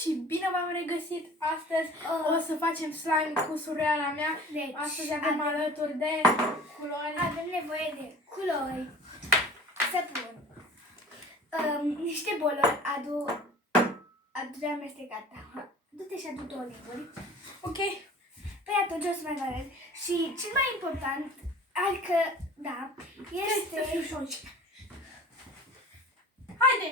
și bine v-am regăsit astăzi. O să facem slime cu sureala mea. Deci, astăzi avem alături de culori. Avem nevoie de culori, săpun, niște boluri, adu de amestecat. Du-te și adu 2 linguri. Ok. Păi atunci o să mai vă arăt. Și cel mai important, adică, da, este... Să fiu și aici. Haide!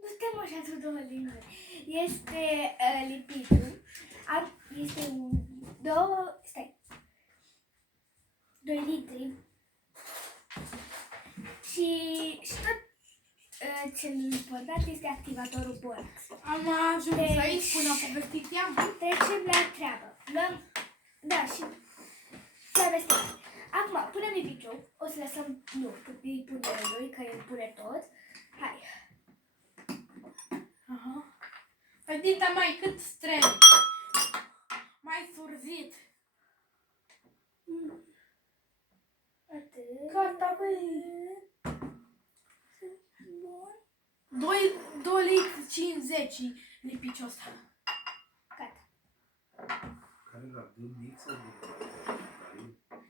Du-te mă și adu 2 linguri. Este lipitul. Este un... 2 litri. Și tot cel important este activatorul borax. Am ajuns aici până a povestit ea. Trecem la treabă. Luăm, da, și să amestecăm. Acum, punem lipiciul. O să lăsăm, nu, îi punem lui, că el pune tot. Hai. Aha. Dita mai cât trebuie. Mai surzit. Atât. Gata, băi. Bun. 2 litri 50 lipiciul ăsta. Gata. Care la gândit sau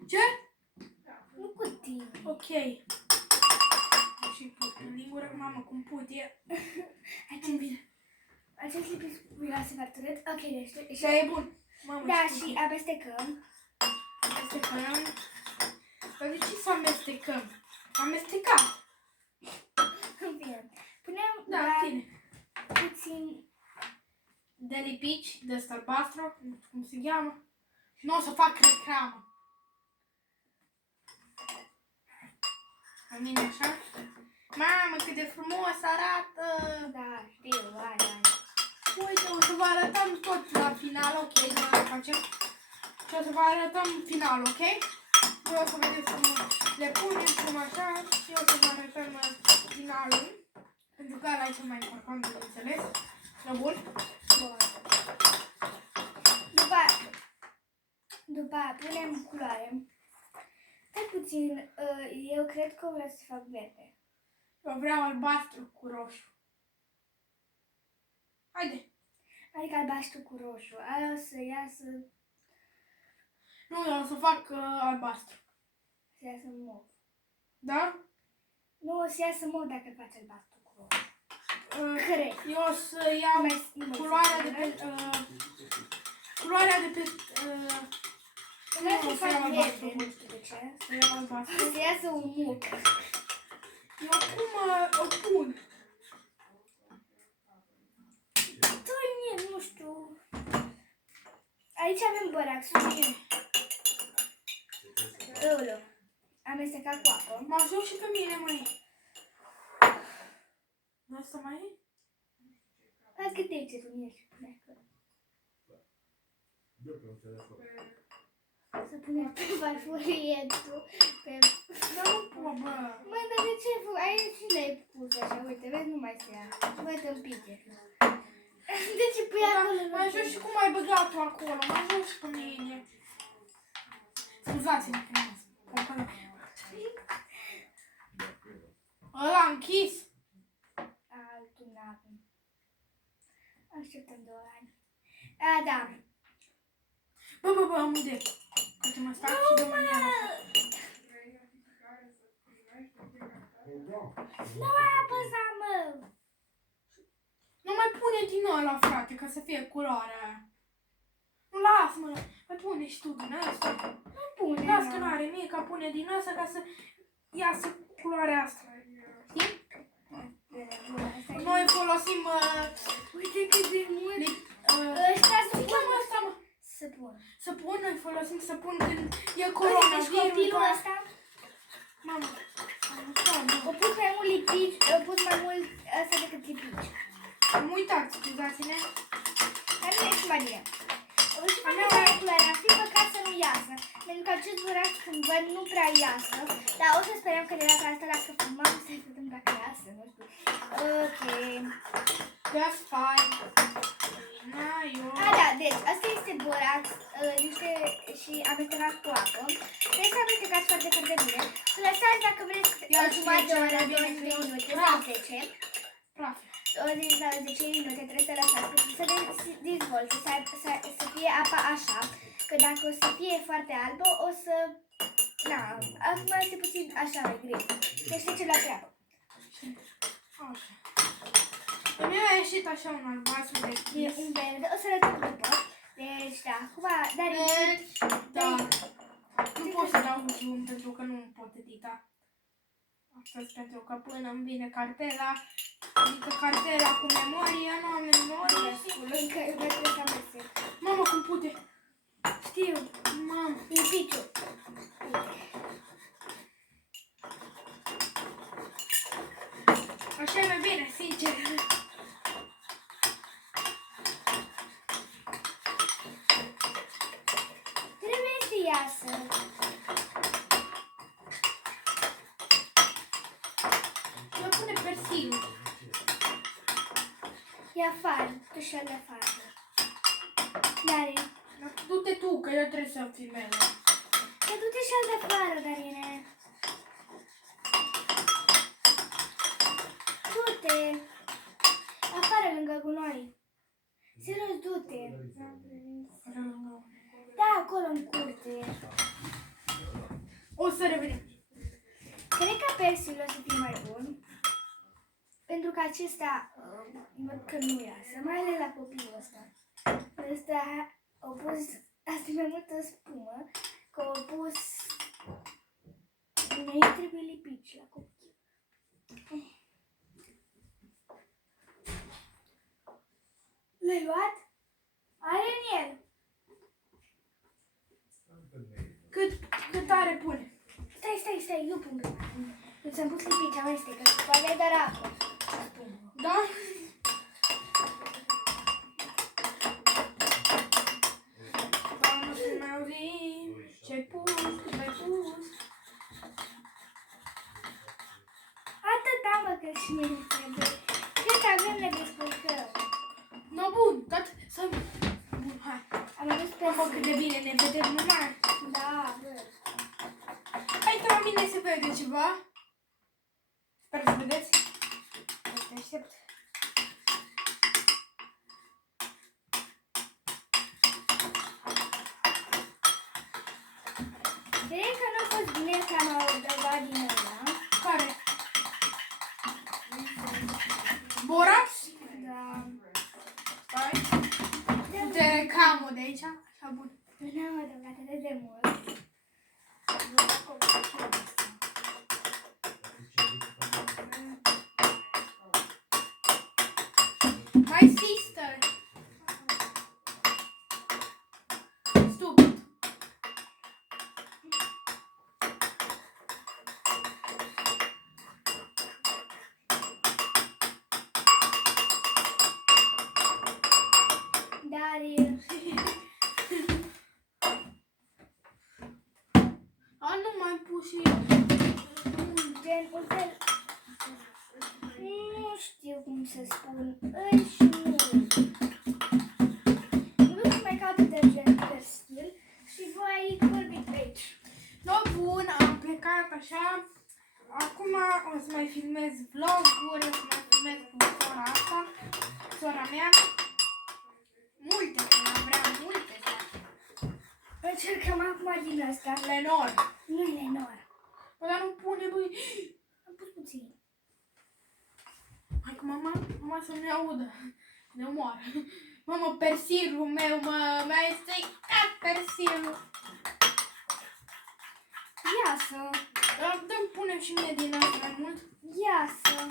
Ce? Nu cu tine. Ok. Și put în lingură, mamă, cum put e. Acest lipic miroase foarte urât. Ok, deci... Da, e bun. Mamă, Da, ce și amestecăm. amestecăm. Dar de ce să amestecăm? Amestecat. Bine. Punem Da, tine. puțin... De lipici, de ăsta albastru, nu știu cum se cheamă. Nu o să fac reclamă. La mine așa. Mamă, cât de frumos arată! Da, știu, da. Uite, o să vă arătăm tot la final, ok? Noi facem. Și o să vă arătăm final, ok? Voi o să vedeți cum le punem, cum așa. Și o să vă arătăm finalul. Pentru că ăla e cel mai important, bineînțeles. La bun? Bun. După aia punem culoare. Stai puțin, eu cred că vreau să fac verde. Eu vreau albastru cu roșu. Haide! Adică albastru cu roșu. Aia o să iasă, Nu, eu o să fac albastru. să iasă mov. Da? Nu o să iasă mov dacă faci albastru cu roșu. Cred. Eu o să iau culoarea de pe... culoarea de pe... Vreau să o să fac iau verde, albastru. nu știu de ce. Să iau albastru. O să iasă un muc. Eu acum o pun. Dă-i mie, nu știu. Aici avem boraxul. Ăla. Amestecat cu apă. Mă ajut și pe mine, măi. Asta mai e? Hai că te uiți în el și pune acolo. Dă pe un telefon. Să punem pe farfurietul. Pe... Nu, bă. Măi, dar de ce? Aici și le-ai pus așa, uite, vezi, nu mai se ia. Băi, te împinge. De ce pui acolo? Mă ajut și cum ai băgat-o acolo. Mă ajut și pe mine. Scuzați-mă frumos. Ăla închis. Altul n-avem. Așteptăm 2 ani. A, da. Bă, am idee. Uite, mă fac și de mâine. Nu mai apăsa, mă! Nu mai pune din ăla, frate, ca să fie culoarea aia. Nu, lasă-mă. Mai pune și tu din ăsta. Nu pune, Las că n-are mie, ca pune din ăsta ca să iasă culoarea asta. Știi? Noi folosim... Uite cât de mult. Ăsta ăsta, mă. Săpun. Săpun, noi folosim săpun când e coronavirus. Copilul ăsta Mamă. o pus mai mult lipici, o pus mai mult ăsta decât lipici. Am uitat, scuzați-ne. Dar nu ești Maria. O să fac culoarea fibă ca să nu iasă. Pentru că acest burac când văd nu prea iasă. Dar o să sperăm că de data asta dacă filmăm să vedem dacă iasă, nu știu. Ok. That's fine. A, da, deci asta este borax și amestecat cu apă. Trebuie să amestecați foarte, foarte bine. Să lăsați dacă vreți o jumătate de oră, 2 minute, să sece. Praf. 10 minute trebuie să lăsați să dezvolte, să fie apa așa, că dacă o să fie foarte albă, o să... Na, acum este puțin așa mai greu. Deci trece la treabă. Așa. Pe mine a ieșit așa un albastru de E un verde, o să arătăm după. Deci, da, acum, dar Deci, da. Nu pot să dau zoom pentru că nu pot edita. Asta pentru că până îmi vine cartela, adică cartela cu memorie, nu am memorie. încă mai trebuie să amestec. Mamă, cum pute! Știu, Mamă! e piciu. Așa e mai bine, sincer. Trebuie să iasă. Eu pune persilul. E afară, așa de afară. Dar Du-te tu, că eu trebuie să filmez. Te du-te și al de afară, Darine. Du-te. Afară, lângă gunoi. Serios, du-te. Da, acolo în curte. O să revenim. Cred că persil o să fie mai bun. Pentru că acesta văd că nu iasă, mai ales la copilul ăsta. Ăsta au pus, asta e mai multă spumă, că au pus, nu trebuie lipici la copil. L-ai luat? Are în el. Cât are pune? Stai, eu pun prima. Eu ți-am pus lipici, amestecă, poate ai dar apă. Spumă. Da? Dar nu se mai auzi ce-ai pus, cât ai pus. Atâta, mă, că și mie nu trebuie. Cât avem ne descurcăm. No, bun, dat să... Bun, hai. Am adus pe Mamă, cât de bine ne vedem numai. Da, bă. Hai că la mine se vede ceva. Sper să vedeți. Te aștept. Cred că nu a fost bine că am adăugat din ăla. Care? Borax? Da. Stai. De camo de aici. Așa, bun. Nu am adăugat atât de mult. My sister. Stupid. Dar e... A, nu mai pus și... Gen, un fel... Nu știu cum să spun. Îi și nu. Nu știu mai caut de gen persil și voi vorbiți pe aici. No, bun, am plecat așa. Acum o să mai filmez vlog-uri, o să mai filmez cu sora asta, sora mea. Multe, că vrea multe. Încercăm acum din asta. Lenor. Nu e Lenor. Bă, dar nu pune, băi. Am pus puțin. Hai că mama să-mi audă. Ne omoară. Mamă, persilul meu, mi-a stricat persilul. Iasă. Dă-mi punem și mie din asta mai mult. Iasă.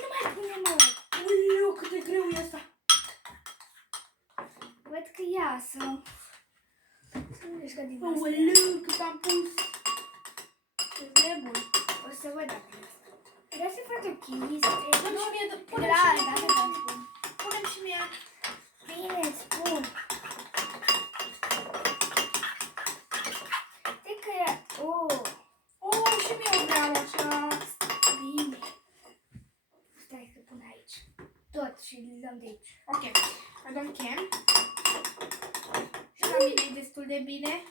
Nu mai pune, mă. Uiu, cât de greu e asta. Văd că iasă. Să nu ești ca din asta. Uiu, cât am pus. E nebun. O să văd dacă iasă. Vreau să fac o chestie. Dă-mi și mie, Punem punem și și mie. mie. Punem și mie. Bine, îți spun. Știi că e... Oh, și mie vreau așa. Bine. Stai să pun aici. Tot și îl dăm de aici. Ok, mai dăm chem. Și la mine e destul de bine.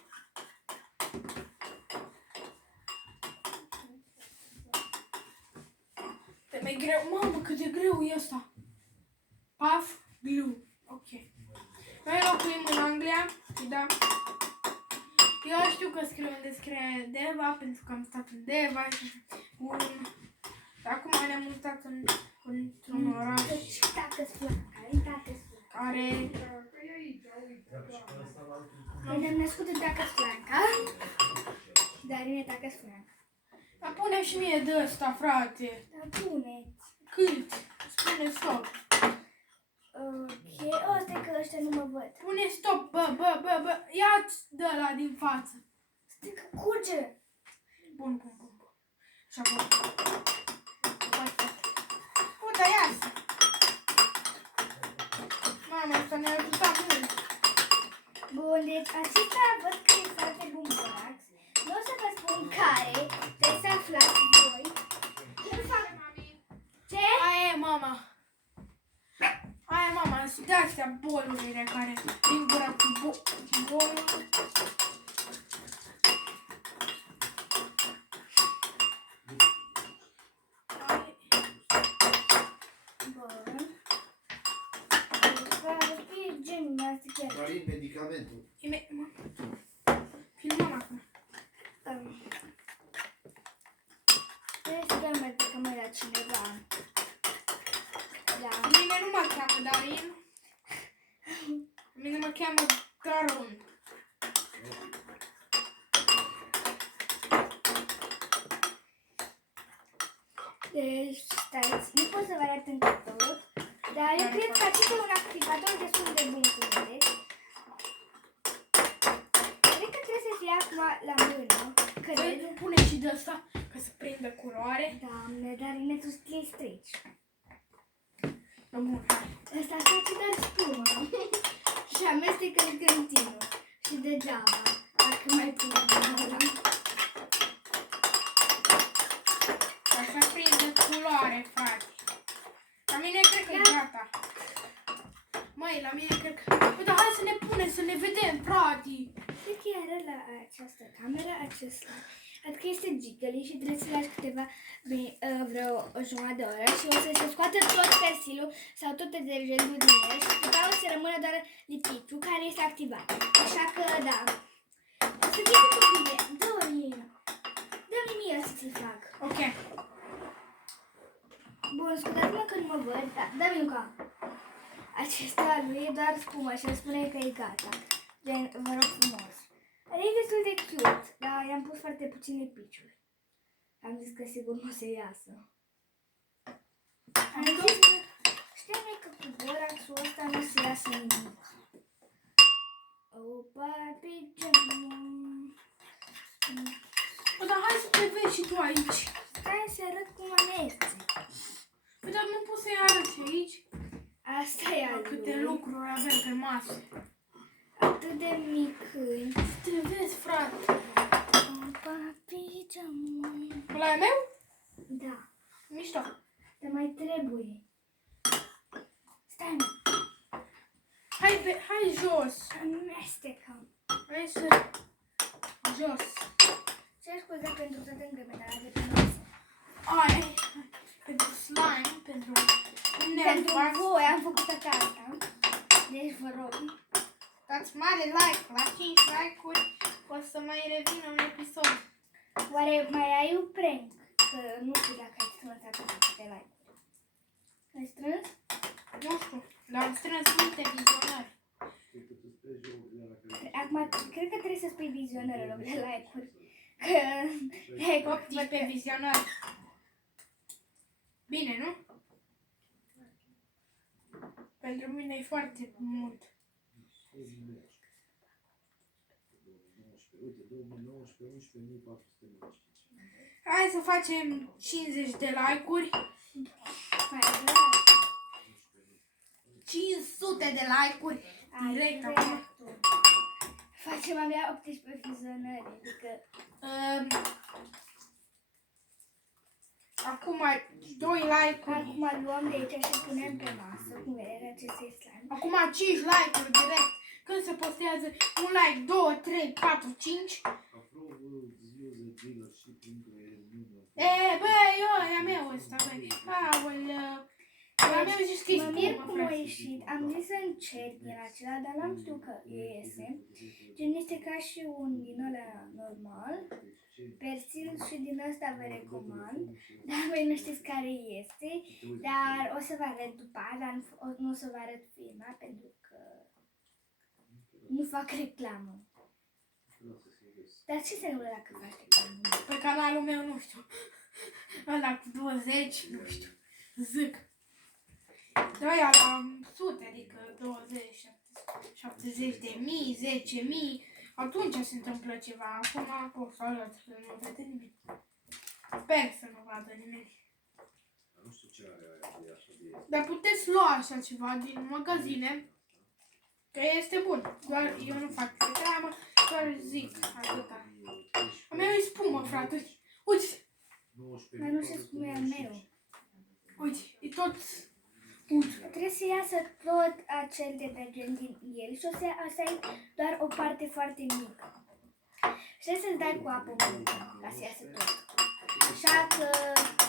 Te mai greu. Mamă, cât de greu e ăsta. Puff glue. Ok. Noi locuim în Anglia. Da. Eu știu că scriu unde scrie Deva, pentru că am stat în Deva și acum ne-am mutat într-un oraș Deci, tacă-ți flanca, care... Noi ne-am născut în tacă-ți flanca. Dar e tacă-ți flanca. Dar pune și mie de ăsta, frate. Dar puneți. Cât? Spune stop. Ok, ăsta e că ăștia nu mă văd. Pune stop, bă. Ia-ți de ăla din față. Stai că curge. Bun. Și acum. Uite, iasă. Mamă, asta ne-a ajutat mult. Bun, deci acesta văd că e foarte bun borax. Nu o să vă spun care, trebuie să aflați voi. Nu fac... Ce? Aia e mama. Sunt de-astea bolurile care din gura cu bolul. Bun. E gimnastică. Marin, medicamentul. Filmăm acum. Trebuie să dăm medicament la cineva. Da. Mine nu mă cheamă Darin. Mine mă cheamă Darun. Deci, stați, nu pot să vă arăt încă tot, dar eu cred că acesta e un activator destul de bun cu vedeți. Cred că trebuie să fie acum la mână, cred. Păi, pune și de asta ca să prindă culoare. Doamne, dar inetul stil strici. Bun, hai. Ăsta face doar spumă și amestecă în continuu și degeaba, dacă mai pune ăla. Ca să prindă culoare, frate. La mine cred că e gata. Măi, la mine cred că... Bă, dar hai să ne punem, să ne vedem, frate. Cred că iară la această cameră, acesta. Adică este jiggly și trebuie să lași câteva, vreo o jumătate de oră și o să se scoată tot persilul sau tot detergentul din el și după aceea o să rămână doar lipiciul care este activat. Așa că, da. O să fie cu bine. Dorin, dă-mi mie să ți-l fac. Ok. Bun, scuzați-mă că nu mă văd, dar dă-mi încă. Acesta lui e doar spumă și îmi spune că e gata. Gen, vă rog frumos. E destul de cute, dar i-am pus foarte puține piciuri. Am zis că sigur nu o să iasă. Am zis că știam că cu boraxul ăsta nu se iasă nimic. Opa, pijamă. Bă, dar hai să te vezi și tu aici. Stai să arăt cum amestec. Păi, dar nu poți să-i arăți aici? Asta e al Câte lui. lucruri avem pe masă. Atât de micâni. Să te vezi, frate. Opa, pijamă. Ăla e meu? Da, Mișto. dar mai trebuie. Stai, mă. Hai jos. Amestecăm. Hai să... Jos. Ce scuze pentru toată îngremenarea de pe masă. Ai. Pentru slime, pentru... Pentru voi am făcut asta. Deci vă rog. Dați mare like. La 5 like-uri o să mai revină un episod. Oare mai ai un prank? Că nu știu dacă ai strâns atât de like-uri. Ai strâns? Nu știu, dar am strâns multe vizionări. Cred că tu spui jocul ăla care... Acum, cred că trebuie să spui vizionări în loc de like-uri. Că... like-uri 18 vizionări. Bine, nu? Pentru mine e foarte mult. 2019, 11.495. Hai să facem 50 de like-uri. Mai exact. 500 de like-uri. Direct acum. Facem abia 18 vizionări, adică... Acum 2 like-uri. Acum luăm de aici și punem pe masă, cum vedeți aceste slime. Acum 5 like-uri direct. Când se postează un like, 2, 3, 4, 5. Approve use dealership into a new Bă, e-a meu ăsta, băi. Aoleu. La meu zici că e Mă mir spumă, cum a frate. ieșit. Am zis să încerc din acela, dar n-am știut că iese. Gen este ca și un din ăla normal. Persil și din ăsta vă recomand. Dar voi nu știți care este. Dar o să vă arăt după aia, dar nu o să vă arăt firma pentru că nu fac reclamă. Dar ce se întâmplă dacă faci reclamă? Pe canalul meu, nu știu. Ăla cu 20, nu știu. Zic. De aia la sute, adică 20, 70 de mii, 10 mii. Atunci se întâmplă ceva. Acum pot să arăt, să nu vede nimeni. Sper să nu vadă nimeni. Nu știu ce are aia de așa de... Dar puteți lua așa ceva din magazine. Că este bun. Doar eu nu fac reclamă, doar zic atâta. A meu e spumă, frate. Uite, Dar nu se spune al meu. uite, e tot ud. Trebuie să iasă tot acel detergent din el și o să ai doar o parte foarte mică. Și trebuie să-ți dai cu apă multă ca să iasă tot. Așa că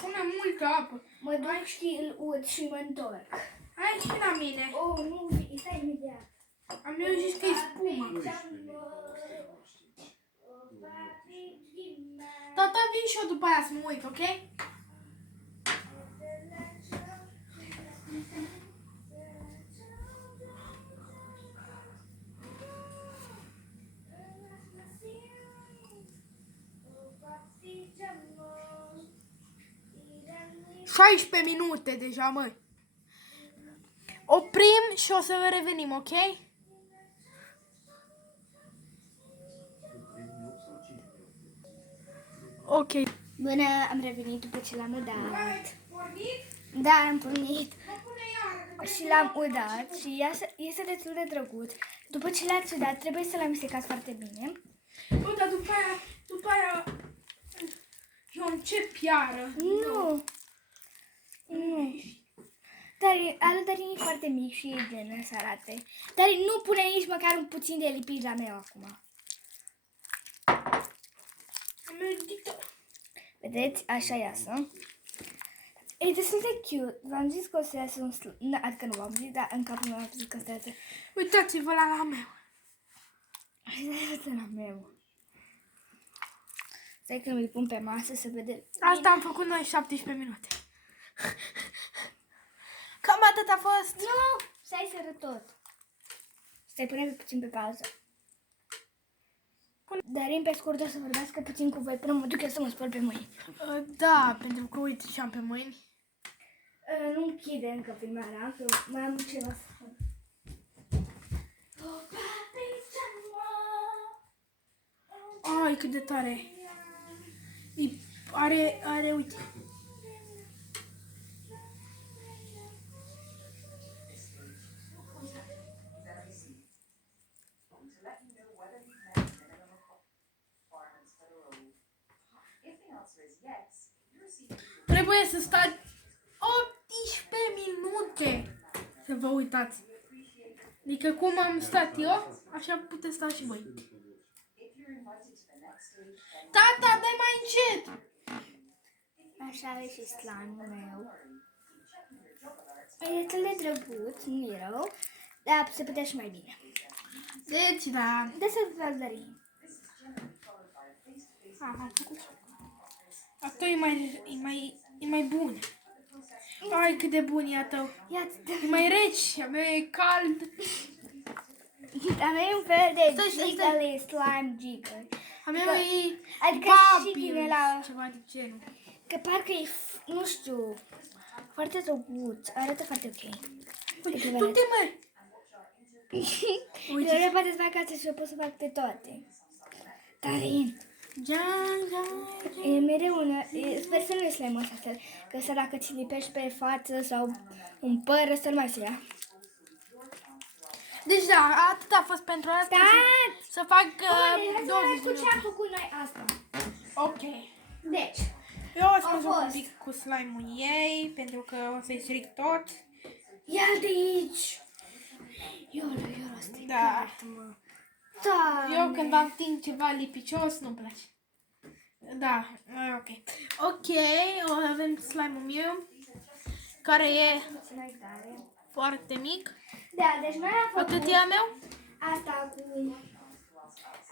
Pune multă apă. mă duc și îl ud și mă întorc. Hai și la mine. Oh, nu, stai imediat. A meu zici că e spumă. Tata, vin și eu după aia să mă uit, ok? ...16 minute deja, măi. Oprim și o să revenim, ok? Ok. Bună, am revenit după ce l-am udat. Ai pornit? Da, am pornit. Mă pune iară. Și l-am udat și iese destul de drăguț. După ce l-ați udat, trebuie să l-amestecați foarte bine. Bă, dar după aia, eu încep iară. Nu! Nu! Dar arată foarte mic și e gen să arate. Dar nu pune nici măcar un puțin de lipid la meu acum. Vedeți? Așa iasă. E destul de cute. V-am zis că o să iasă un slime. Adică nu v-am zis, dar în capul meu am zis că o să iasă. Uitați-vă la meu. Uitați-vă la meu. Stai că mi-l pun pe masă să vedem. Asta am făcut noi 17 minute. Cam atât a fost. Nu! Stai să arăt tot. Stai, pune puțin pe pauză. Darin pe scurt o să vorbească puțin cu voi până mă duc eu să mă spăl pe mâini. Da, pentru că uite ce am pe mâini. Nu închide încă filmarea, că mai am ceva să spun. Ai, cât de tare. Are, uite. Trebuie să stați 18 minute să vă uitați. Adică cum am stat eu, așa puteți sta și voi. Tata, dai mai încet! Așa are și slime-ul meu. E destul de drăguț, nu e rău, dar se putea și mai bine. Deci, da. De să vă Darin. Am făcut. Asta e mai bun. Ai, cât de bun e a tău. E mai rece, a meu e cald. Avem un fel de Stai. jiggle slime jiggle. A meu e Adică și din Bubbles, ăla, ceva de genul. că parcă e, nu știu, foarte drăguț, arată foarte ok. Uite, du-te, mă! Eu le poate să fac asta și eu pot să fac de toate. Darin. E mereu una, sper să nu-i slime ăsta, că să dacă ți lipești pe față sau un păr, să nu mai se ia. Deci da, atât a fost pentru asta. Stați! Să fac Bun, 20 cu ce minute. am făcut noi asta. Ok. Deci, Eu o să mă Au joc un fost. pic cu slime-ul ei, pentru că o să-i stric tot. ia de aici. Iolo, stricat, Da. mă. Da. Eu când ating ceva lipicios, nu-mi place. Da, ok. Ok, o avem slime-ul meu, care e Mai tare. foarte mic. Da, deci noi am făcut Atât e a meu? asta cu...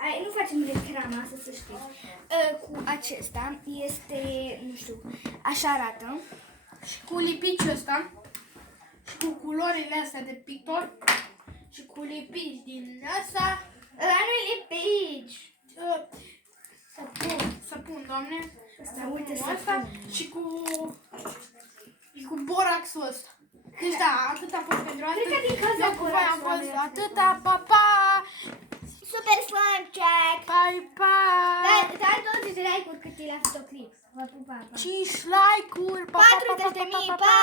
Ai, nu facem reclama, să știți. Cu acesta este, nu știu, așa arată. Și cu lipiciul ăsta. Și cu culorile astea de pictor. Și cu lipici din asta. Ăla nu-i lipici. Săpun, doamne. Asta, uite, Săpunul ăsta. săpun. Și cu boraxul ăsta. Deci da, atât a fost pentru astăzi. Cred că din cauza Eu cu voi am boraxului fost am atâta. Pa, pa! Super slime check! Bye, bye! Dai 20 de like-uri cât e la videoclip. Vă pup, pa, pa. 5 like-uri! Pa, pa, pa, pa, pa, 40.000, pa, pa!